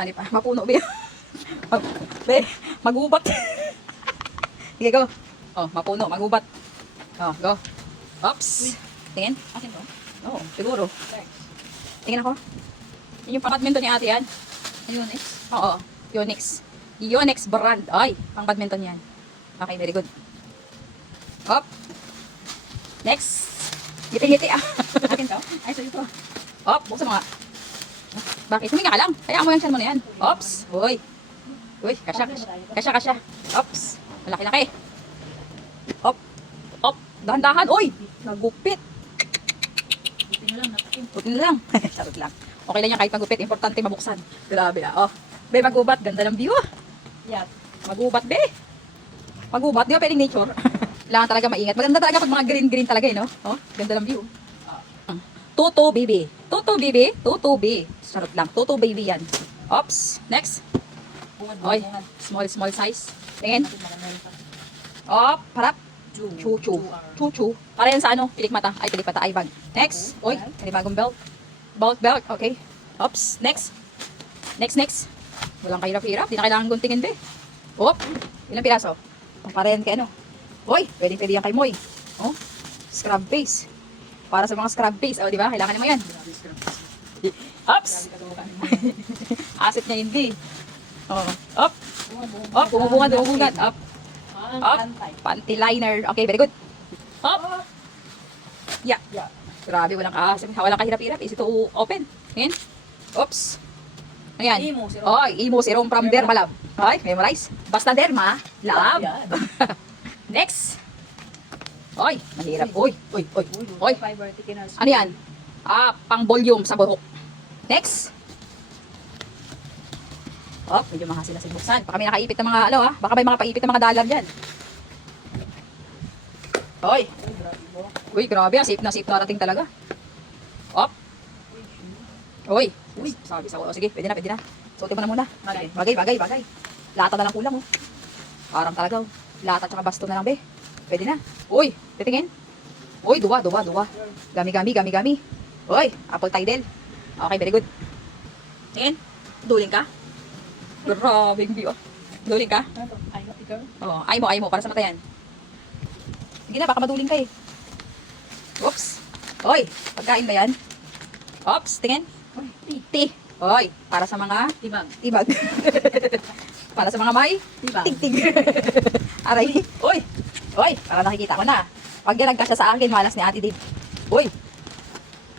Ani pa, mapuno be. Be, magubat. Sige, go. Oh, mapuno, magubat. Oh, go. Oops. Tingin. Akin to? Oo, siguro. Tingin ako. Yun yung pang-badminton ni ate yan. Unix? Oo, Yonex. Yonex brand. Ay, pang-badminton yan. Okay, very good. Hop. Next. Ngiti-ngiti ah. Akin to? Ay, sa'yo to. Hop, buksan mo nga. Bakit? Huminga ka lang. Hayaan mo yung chan mo na yan. Ops. Uy. Uy, kasya. Kasya, kasya. Ops. Malaki-laki. Hop. Hop. Dahan-dahan. Uy. Nagupit. Buti na lang, napakin. Buti na lang. Charot lang. Okay lang yan kahit magupit. Importante mabuksan. Grabe ah. Oh. Be, magubat. Ganda ng view ah. Yat. Magubat, be. Magubat. Di ba pwedeng nature? Kailangan talaga maingat. Maganda talaga pag mga green-green talaga eh, no? Oh, ganda ng view. Toto baby. Toto baby. Toto baby. Sarap lang. Toto baby yan. Ops. Next. Oy. Small size. Tingin. Op. Harap. Chuchu. Chuchu. Para yan sa ano? Pilikmata. Ay, pilikmata. Ay, bag. Next. Oy. May bagong belt. Belt. Okay. Ops. Next. Next. Walang kahirap-hirap. Di na kailangan guntingin, be. Op. Ilang piraso? Para yan kay ano? Oy. Pwede yan kay Moy. Oh. Scrub face. Para sa mga scrub face. O, di ba? Kailangan mo yan. Ops. Asset niya hindi. Oh. Up. Up. Bumubungad. Up. Up. Panty liner. Okay, very good. Up. Yeah. Grabe, walang kahirap-hirap. Easy to open. Ayan. Oops. Ayan. Imo, serum. Oy, Imo serum from Derma Lab. Ay, memorize. Basta Derma Lab. Next. Oy, mahirap. Oy. Fiber thickeners. Ano yan? Pang volume sa buhok. Next. Oh, medyo mahal sila buksan. Baka may nakaipit ng mga baka may mga paipit ng mga dollar diyan. Oy. Uy, grabe, safe na narating talaga. Op. Oy. Sabi sa ko, sige, pwede na. Suotin mo na muna. Bagay. Lata na lang kulang, oh. Parang talaga, oh. Lata tsaka basto na lang, be. Pwede na. Uy, titingin. Uy, duwa. Gami. Uy, apple tidal. Okay, very good. Tingin. Duling ka. Grabe yung view. Duling ka? Ano to? Ay, ikaw? Oo, ay mo. Para sa mata yan. Sige na, baka maduling ka eh. Oops. Oy, pagkain ba yan? Oops, tingin. Tea. Oy, para sa mga Tibag. para sa mga may Tibag. tig. Aray. Oy, para nakikita ko na. Pag yan nagkasya sa akin, malas ni Ate Dave. Uy,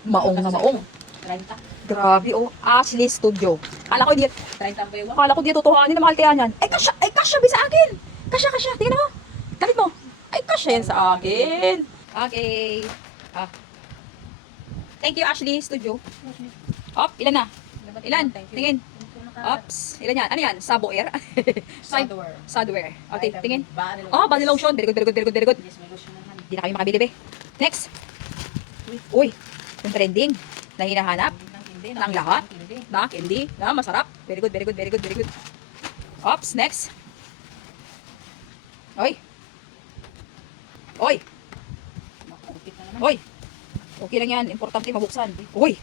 maong na maong. 30. Grabe, oh. Ashley Studio. Kala ko 30 ba yun? Akala ko di tutuhanin na mahal kaya niyan. Ay, kasya ba sa akin? Kasya. Tingnan mo. Galit mo. Ay, kasya yan sa akin. Okay. Thank you, Ashley Studio. Op, ilan na? Ilan? Tingin. Ops. Ilan yan? Ano yan? Saboer? Sidewear. Sadware. Okay, tingin. Body Oh, body lotion. Very good. Yes, may lotion naman. Hindi na kami makabili, be. Next. Uy, yung trending na hinahanap ng lahat. Na candy. Na masarap. Very good. Ops, next. Oy. Makukit na naman. Oy. Okay lang yan. Importante mabuksan. Uy.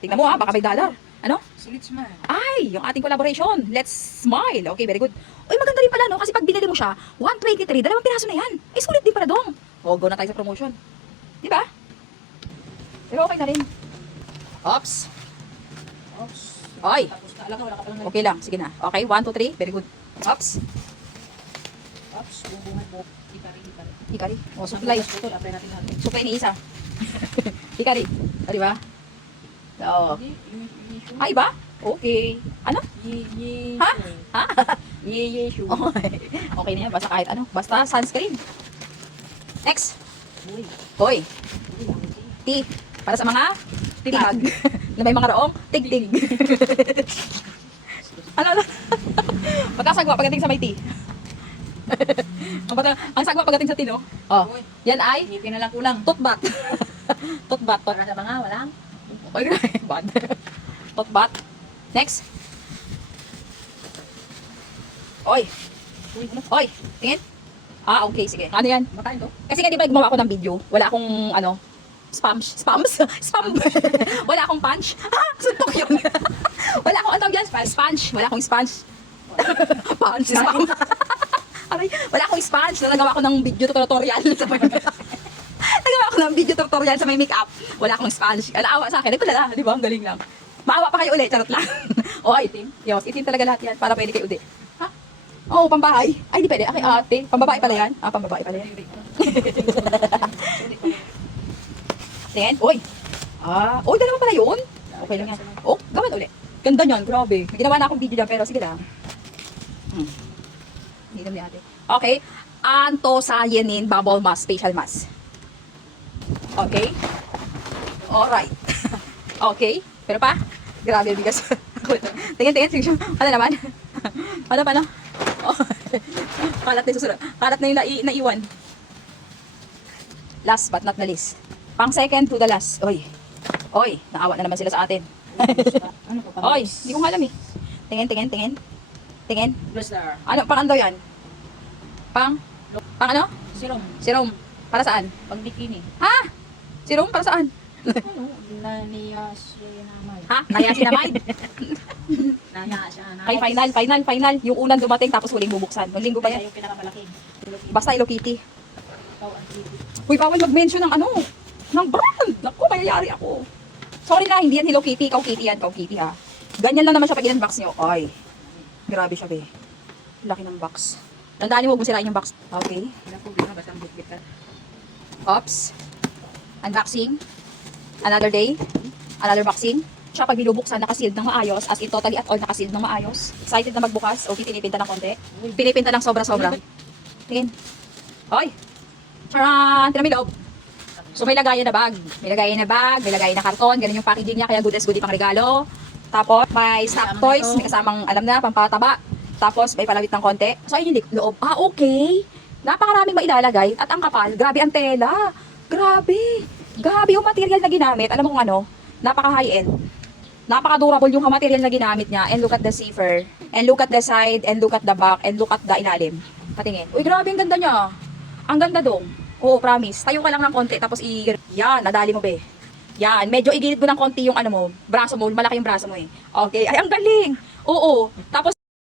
Tingnan mo baka may dollar. Ano? Sulit smile. Ay, yung ating collaboration. Let's smile. Okay, very good. Uy, maganda rin pala, no? Kasi pag binili mo siya, 123, 2 piraso na yan. Eh, sulit din pala dong. O, go na tayo sa promotion. Di ba? Pero okay na rin. Ops. Oy. Tapos na, alam mo, wala ka palang Okay lang. Sige na. Okay, 1, 2, 3. Very good. Ops. bubungan mo. Ikari. Hikari. O, supply. Putol, apply natin natin. Supply ni isa. Hikari. O, di ba? Oo. Ay ba? Okay. Ano? Ha? Ha? Shoe. Okay na yan. Basta kahit ano. Basta sunscreen. Next. Uy. Hoy. Tea. Para sa mga tigag. Na may mga roong tig-tig. Ano? Magkasagwa pagdating sa may tea. Ang sagwa pagdating sa tea, no? Oh. Yan ay Ngipin na lang kulang. toothbat. Toothbat. Para sa mga walang. Oy, bad. Toothbat. Next. Oy. Oy, tingin. Okay, sige. Ano yan? Makain to? Kasi nga di ba gumawa ako ng video, wala akong Spam. Wala akong punch. Suntok yun. Wala akong, ang tawag yan? Sponge. Wala akong sponge. Punch, spam. Aray, wala akong sponge. Nagawa ko ng video tutorial sa may nagawa ko ng video tutorial sa may makeup. Wala akong sponge. Naawa sa akin. Nagpadala, di ba? Ang galing lang. Maawa pa kayo ulit. Charot lang. O, itim. Yos, itim talaga lahat yan. Para pwede kayo ulit. Ha? Oo, pambahay. Ay, di pwede. Okay, ate. Pambabae pala yan. Pambabae pala yan. Tingin. Uy. Uy, dalawa pala yun. Okay lang yan. Oh, gawin ulit. Ganda niyan, grabe. May ginawa na akong video dyan, pero sige lang. Hindi naman ni ate. Okay. Anthocyanin Bubble Mask, Facial Mask. Okay. Alright. Okay. Pero pa? Grabe, bigas. Tingin. Sige, ano naman? Ano pa, no? Oh. Kalat na yung susunod. Kalat na yung naiwan. Last but not the least. Pang second to the last. Oy, naawa na naman sila sa atin. Ano pa? Oy, hindi ko nga alam eh. Tingin. Bluster. Ano, pang ano yan? Pang ano? Serum. Serum. Para saan? Pag bikini. Ha? Serum para saan? Ano? Naniasinamide. Ha? Niacinamide? Naniasinamide. Kay final. Yung unang dumating tapos huling bubuksan. Yung linggo ba yan? Yung pinakamalaki. Basta Hello Kitty. Oh, ang kitty. Uy, bawal mag-mention ng ano? Ng brand. Naku, mayayari ako. Sorry na, hindi yan Hello Kitty. Ikaw Kitty yan. Ikaw Kitty ha. Ganyan lang naman siya pag in-unbox nyo. Ay. Grabe siya be. Laki ng box. Tandaan niyo, huwag mo sirain yung box. Okay. Walang problema, basta ang bitbit ka. Ops. Unboxing. Another day. Another boxing. Siya pag binubuksan, nakasealed ng maayos. As in, totally at all nakasealed ng maayos. Excited na magbukas. Okay, pinipinta ng konti. Pinipinta ng sobra-sobra. Tingin. Hoy! Charan! Tingnan mo yung loob. So, may lagayan na bag. May lagayan na karton. Ganun yung packaging niya. Kaya good as goodie pang regalo. Tapos, may snack toys. May kasamang, alam na, pampataba. Tapos, may palawit ng konti. So, ayun yung loob. Okay. Napakaraming mailalagay. At ang kapal. Grabe ang tela. Grabe yung material na ginamit. Alam mo kung ano? Napaka-high-end. Napaka-durable yung material na ginamit niya. And look at the zipper. And look at the side. And look at the back. And look at the ilalim. Patingin. Uy, grabe ang ganda niya. Ang ganda dong. Oo, promise. Tayo ka lang ng konti. Tapos yan, nadali mo be. Yan, medyo igilid mo ng konti yung ano mo. Braso mo. Malaki yung braso mo eh. Okay. Ay, ang galing. Oo. Tapos